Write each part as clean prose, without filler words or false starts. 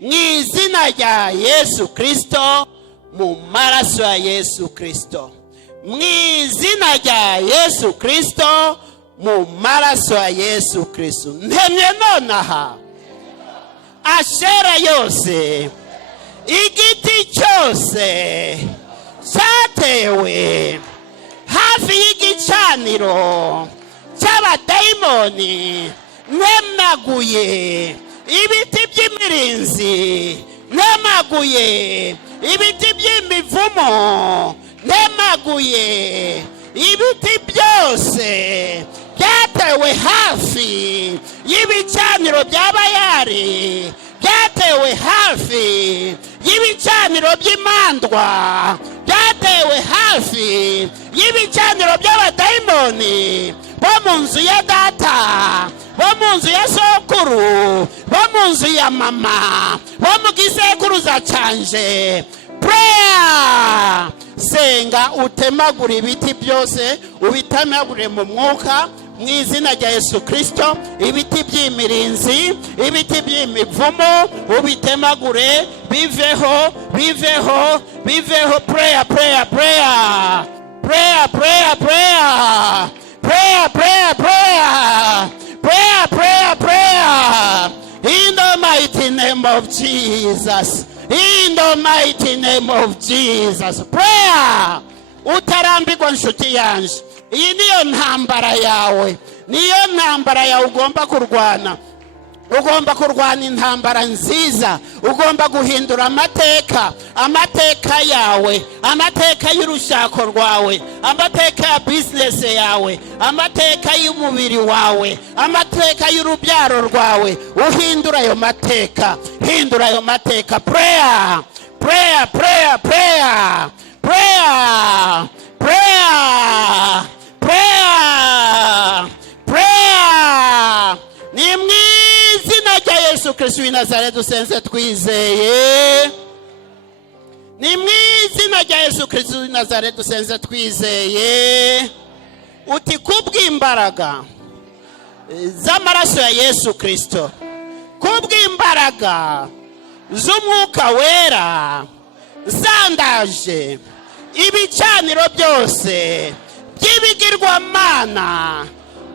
mwizina rya Yesu Kristo, mu maraso ya Yesu Kristo. Mwizina rya Yesu Kristo, mu maraso ya Yesu Kristo. Ntemye nonaha ashera yose, igiti cyose cyatewe hafi y'igicaniro cy'abadayimoni, nemaguye ibiti by'imirinzi, nemaguye ibiti by'imivumo, nemaguye ibiti byose byatewe hafi y'ibicaniro by'abayari, byatewe hafi y'ibicaniro by'imandwa, byatewe hafi y'ibicaniro by'abadayimoni bo mu nzu ya data, bo mu nzu ya sokuru, bo mu nzu ya mama, bo mu gisekuruza canje. Prayer. Senga utemagura ibiti byose, ubitemagure mu mwuka, mwizina rya Yesu Kristo. Ibiti by'imirinzi, ibiti by'imivumo, ubitemagure, biveho, biveho, biveho. Prayer, prayer, prayer. Prayer, prayer, prayer. Prayer, prayer, prayer. Prayer, prayer, prayer. In the mighty name of Jesus. In the mighty name of Jesus. Prayer. Utarambirwa nshuti yanje. Iyi niyo ntambara yawe. Niyo ntambara yawe ugomba kurwana. Ugomba kurwana intambara nziza. Ugomba guhindura amateka. Amateka yawe. Amateka y'urushako rwawe. Amateka ya business yawe. Amateka y'umubiri wawe. Amateka y'urubyaro rwawe. Uhindura ayo mateka. Hindura ayo mateka. Prayer. Prayer, prayer, prayer. Prayer. Prayer. Prayer. Prayer. Ni mwizina rya Yesu Kristo w'i Nazareti dusenze twizeye. Ni mwizina rya Yesu Kristo w'i Nazareti dusenze twizeye. Uti kubw'imbaraga z'amaraso ya Yesu Kristo, kubw'imbaraga z'umwuka wera, zandaje ibicaniro byose by'ibigirwamana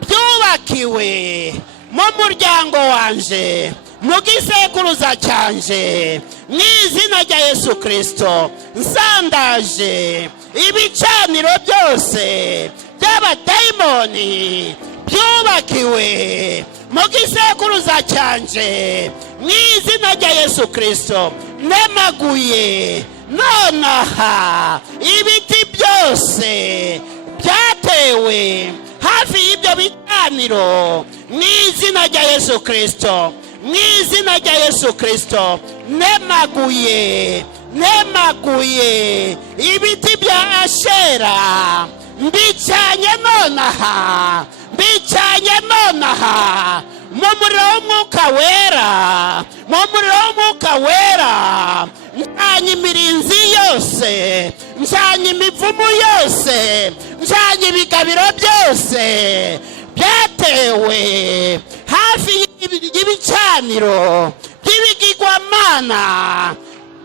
byubakiwe mu muryango wanje, mu gisekuruza cyanje, mwizina rya Yesu Kristo. Nsandaje ibicaniro byose by'abadayimoni byubakiwe mu gisekuruza cyanje, mwizina rya Yesu Kristo. Nemaguye nonaha ibiti byose byatewe hafi y'ibyo bicaniro, mwizina rya Yesu Kristo. Mwizina rya Yesu Kristo. Nemaguye, nemaguye ibiti bya ashera, mbicanye nonaha, mbicanye nonaha mu muriro w'umwuka wera, mu muriro w'umwuka wera. Njanye imirinzi yose, njanye imivumu yose, njanye ibigabiro byose byatewe hafi y'ibicaniro by'ibigirwamana,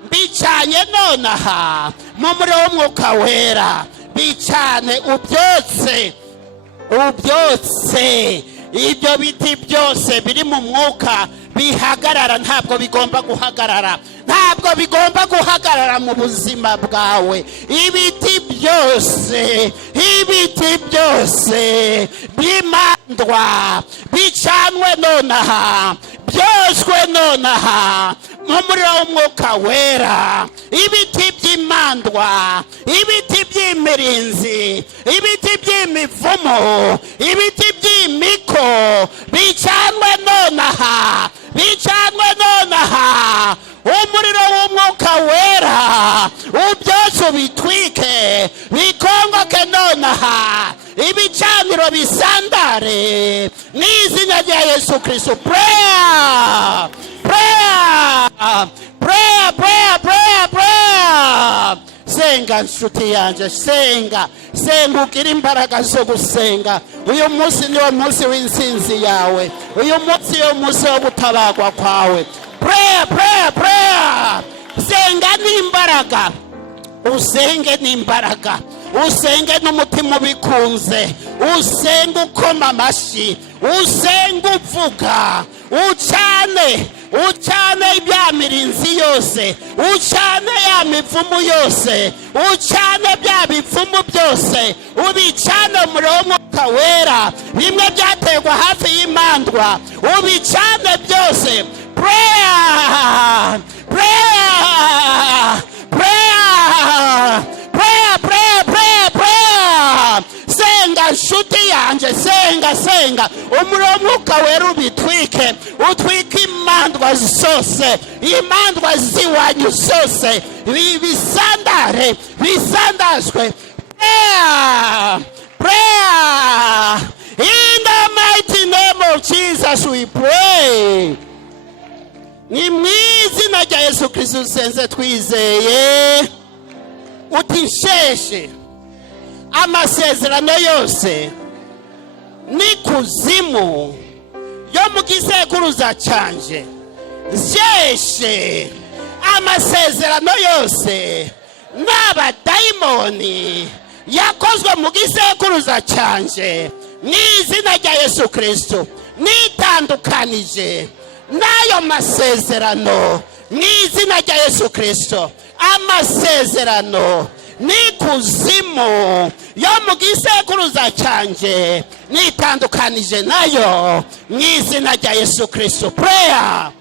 mbicanye nonaha mu muriro w'umwuka wera. Bicane ubyotse, ubyotse ibyo biti byose biri mu mwuka bihagarara. Ntabwo bigomba guhagarara, ntabwo bigomba guhagarara mu buzima bwawe. Ibiti byose, ibiti byose bimandwa, bicanwe nonaha, byoswe nonaha mu muriro w'umwuka wera. Ibiti by'imandwa, ibiti by'imirinzi, ibiti by'imivumo, ibiti by'imiko, bicanwe nonaha, bicanwe nonaha. Umuriro w'umwuka wera ubyose ubitwike, bikongoke nonaha, ibicaniro bisandare mw'izina rya Yesu Kristo. Prayer, prayer, prayer, prayer, prayer, prayer. Senga nshuti yanje, senga, senga ugira imbaraga zo gusenga. Uyu munsi niwo munsi w'insinzi yawe, uyu munsi niwo munsi wo gutabagwa kwawe. prayer. Senga n'imbaraga, usenge n'imbaraga, usenge n'umutima ubikunze, usenge ukoma amashyi, usenge uvuga, ucane ibya mirinzi yose, ucane ya mivumu yose, ucane bya bivumu byose, ubicane umuriro w'Umwuka Wera, bimwe byategwa hafi y'imandwa, ubicane byose. Prayer. Senga nshuti yanjye, senga umuriro w'Umwuka Wera ubitwike, utwike imandwa zose, imandwa ziwanyu zose, bisandazwe. Prayer. In the mighty name of Jesus we pray. Ni mu izina rya Yesu Kristo senze twizeye. Utisheshe amasezerano yose n'ikuzimu yo mu gisekuruza canje, zeshe amasezerano yose n'abadayimoni yakozwe mu gisekuruza canje, n'izina rya Yesu Kristo nitandukanije n'ayo masezerano, n'izina rya Yesu Kristo. Amasezerano n'ikuzimu yo mu gisekuruza canje nitandukanije nayo, n'izina rya Yesu Kristo. Prayer.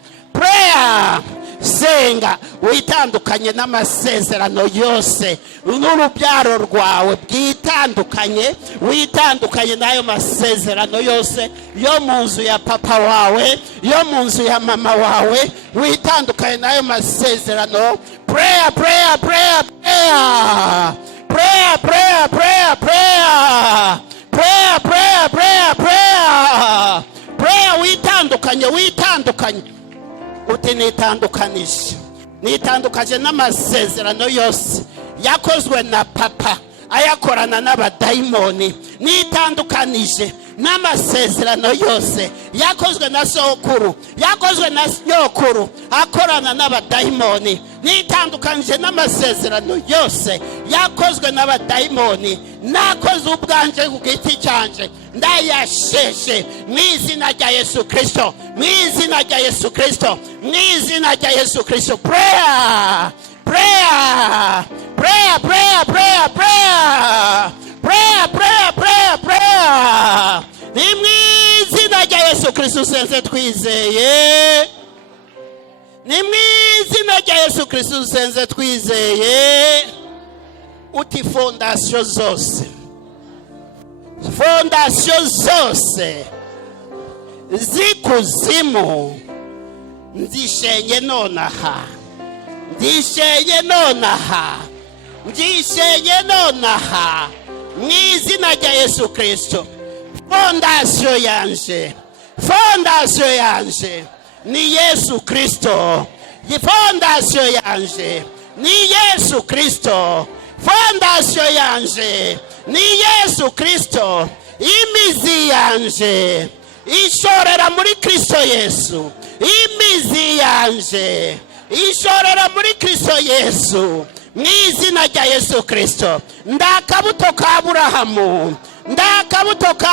Senga witandukanye n'amasezerano yose, n'urubyaro rwawe bwitandukanye, witandukanye n'ayo masezerano yose yo mu nzu ya papa wawe, yo mu nzu ya mama wawe, witandukanye n'ayo masezerano. Prayer. Witandukanye uti nitandukanije n'amasezerano yose yakozwe na papa ayakorana n'abadayimoni, nitandukanije n'amasezerano yose yakozwe na sokuru, yakozwe na nyokuru akorana n'abadayimoni, nitandukanije n'amasezerano yose yakozwe n'abadayimoni, nakoze ubwanje ku giti cyanje, ndayasheshe mu izina rya Yesu Kristo, mu izina rya Yesu Kristo, mu izina rya Yesu Kristo. Prayer. Ni mu izina rya Yesu Kristo senze twizeye. Ni mu izina rya Yesu Kristo senze twizeye. Uti fondasiyo zose zikuzimu nzishenye nonaha, mu izina rya Yesu Kristo. Fondasiyo yanje ni Yesu Kristo. Fondasiyo yanje ni Yesu Kristo. Fondasiyo yanje ni Yesu Kristo. Imizi yanje ishorera muri Kristo Yesu. Imizi yanje ishorera muri Kristo Yesu, mu izina rya Yesu Kristo. Ndakabuto ka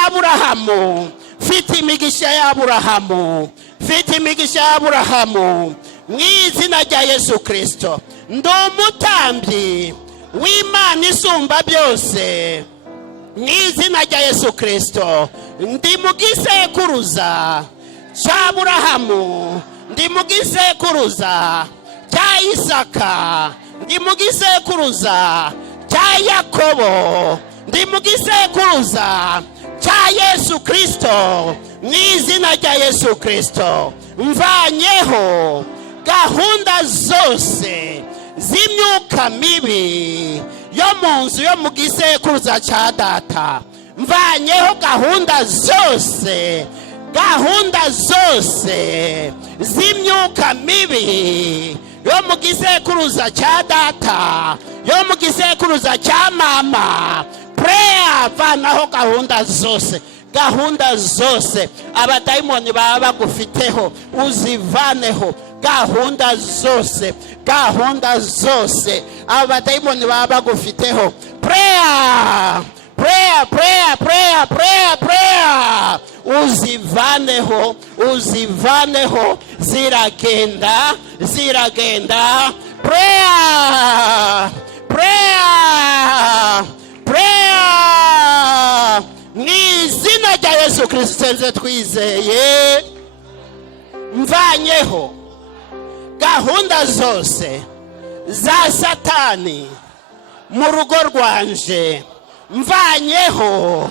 Aburahamu, mfite imigisha ya Aburahamu, mu izina rya Yesu Kristo. Ndi umutambyi w'Imana isumba byose, mu izina rya Yesu Kristo. Ndi mu gisekuruza cya Aburahamu, ndi mu gisekuruza cya Isaka, ndi mu gisekuruza cya Yakobo, ndi mu gisekuruza cya Yesu Kristo, mu izina rya Yesu Kristo. Mvanyeho gahunda zose z'imyuka mibi yo mu nzu yo mu gisekuruza cya data. Mvanyeho gahunda zose z'imyuka mibi yo mu gisekuruza cya data, yo mu gisekuruza cya mama. Prayer. Vanaho gahunda zose abadayimoni baba bagufiteho, uzivaneho. gahunda zose, gahunda zose abadayimoni baba bagufiteho. Prayer, prayer, prayer, prayer, prayer, prayer. Uzivaneho, uzivaneho, ziragenda, ziragenda. Prayer, prayer, prayer. Mwizina rya Yesu Kristo senze twizeye. Mvanyeho gahunda zose za Satani mu rugo rwanje. Mvanyeho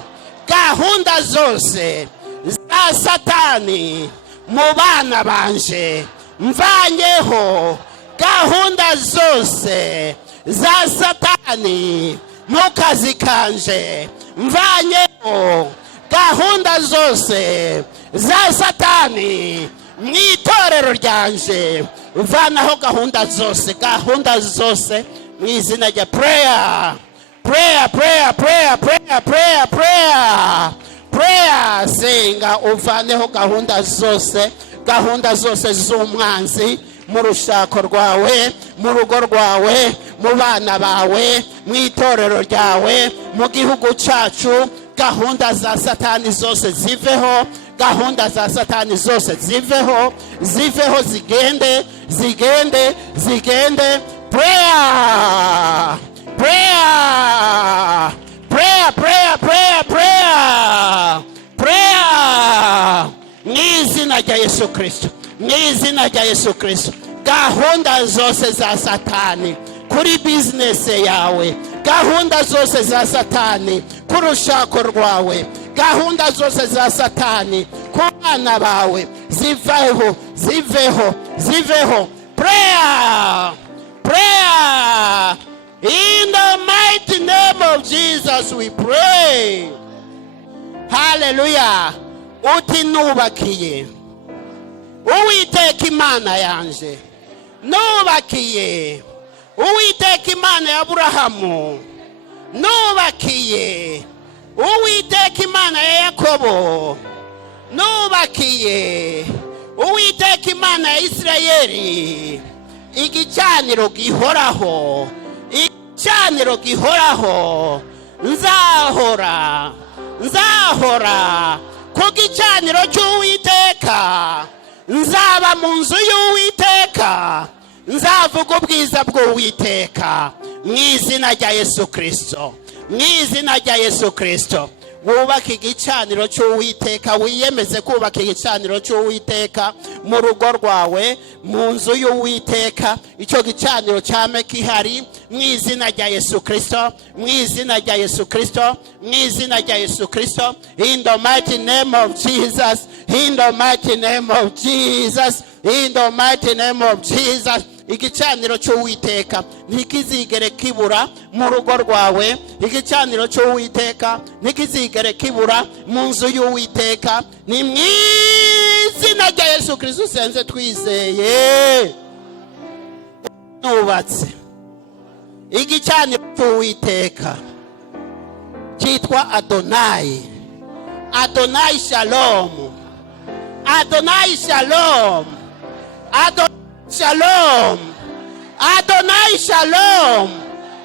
gahunda zose za Satani mu bana banje. Mvanyeho gahunda zose za Satani mu kazi kanje. Mvanyeho gahunda zose za Satani mwitorero ryanje. Vanaho gahunda zose, gahunda zose mwizina rya prayer. Prayer, prayer, prayer, prayer, prayer, prayer. Prayer, senga uvaneho gahunda zose, gahunda zose z'umwanzi mu rushako rwawe, mu rugo rwawe, mu bana bawe, mu itorero ryawe, mu gihugu cyacu. Gahunda za Satani zose ziveho, gahunda za Satani zose ziveho, ziveho, zigende, zigende, zigende. Prayer, prayer, prayer, prayer, prayer, prayer, prayer. Mwizina rya Yesu Kristo, mwizina rya Yesu Kristo. Gahunda zose za Satani kuri business yawe, gahunda zose za Satani ku rushako rwawe, gahunda zose za Satani ku bana bawe, ziveho, ziveho, ziveho. Prayer, prayer. In the mighty name of Jesus we pray. Hallelujah. Uti nubakiye Uwiteka Imana yanje, nubakiye Uwiteka Imana ya Aburahamu, nubakiye Uwiteka Imana ya Yakobo, nubakiye Uwiteka Imana ya Isirayeli. Igicaniro gihoraho, igicaniro gihoraho. Nzahora, nzahora ku gicaniro cy'Uwiteka. Nzaba mu nzu y'Uwiteka, nzavuga ubwiza bw'Uwiteka. Mwizina rya Yesu Kristo, mwizina rya Yesu Kristo. Wubaka igicaniro cy'Uwiteka, wiyemeze kubaka igicaniro cy'Uwiteka mu rugo rwawe, mu nzu y'Uwiteka. Icyo gicaniro cyame kihari mwizina rya Yesu Kristo, mwizina rya Yesu Kristo, mwizina rya Yesu Kristo. In the mighty name of Jesus, in the mighty name of Jesus, in the mighty name of Jesus. Igicaniro cy'Uwiteka ntikizigere kibura mu rugo rwawe, igicaniro cy'Uwiteka ntikizigere kibura mu nzu y'Uwiteka. Ni mwizina rya Yesu Kristo senze twizeye. Nubatse igicaniro cy'Uwiteka cyitwa Adonai. Adonai Shalom, Adonai Shalom, Adonai Shalom, Adonai Shalom,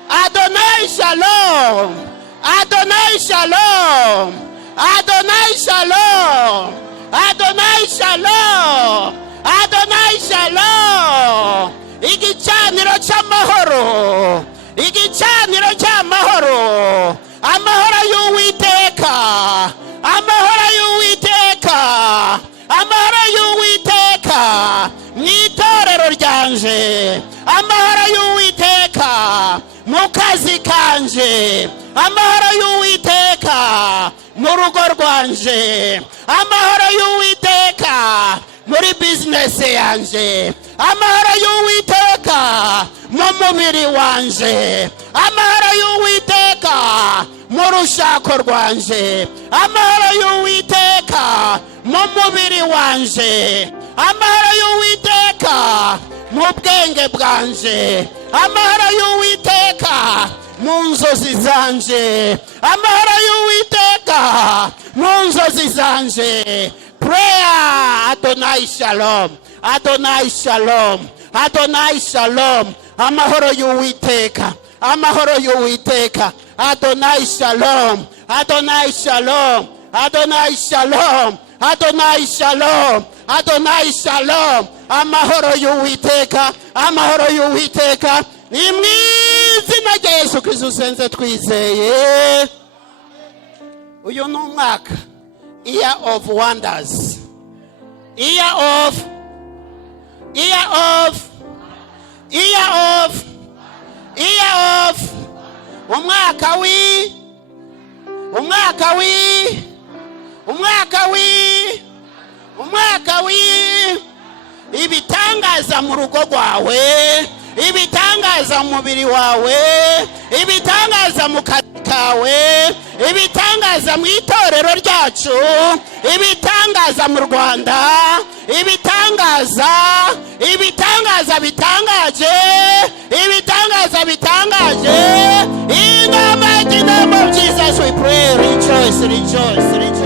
Adonai Shalom, Adonai Shalom, Adonai Shalom, Adonai Shalom, Adonai Shalom. Igicaniro cy'amahoro, igicaniro cy'amahoro. Amahoro y'Uwiteka, amahoro y'Uwiteka, amahoro y'Uwiteka mwitorero ryanje. Amahoro y'Uwiteka mu kazi kanje, amahoro y'Uwiteka mu rugo rwanje, amahoro y'Uwiteka muri business yanje, amahoro y'Uwiteka mu mubiri wanje, amahoro y'Uwiteka mu rushako rwanje, amahoro y'Uwiteka mu mubiri wanje, amahoro y'Uwiteka mu bwenge bwanje, amahoro y'Uwiteka mu nzozi zanje, amahoro y'Uwiteka mu nzozi zanje. prayer. Adonai Shalom. Adonai Shalom. Adonai Shalom. Amahoro y'Uwiteka. Amahoro y'Uwiteka. Adonai Shalom. Adonai Shalom. Adonai Shalom. Adonai Shalom. Adonai Shalom. Amahoro y'Uwiteka. Amahoro y'Uwiteka. Ni mu izina rya Yesu Kristo senze twizeye. Uyu ni umwaka. Year of wonders. Year of umwaka ibitangaza mu rugo rwawe, ibitangaza mu mubiri wawe, ibitangaza mu kazi kawe, ibitangaza mu itorero ryacu, ibitangaza mu Rwanda, ibitangaza bitangaje, ibitangaza bitangaje. In the mighty name of Jesus we pray. Rejoice, rejoice, rejoice.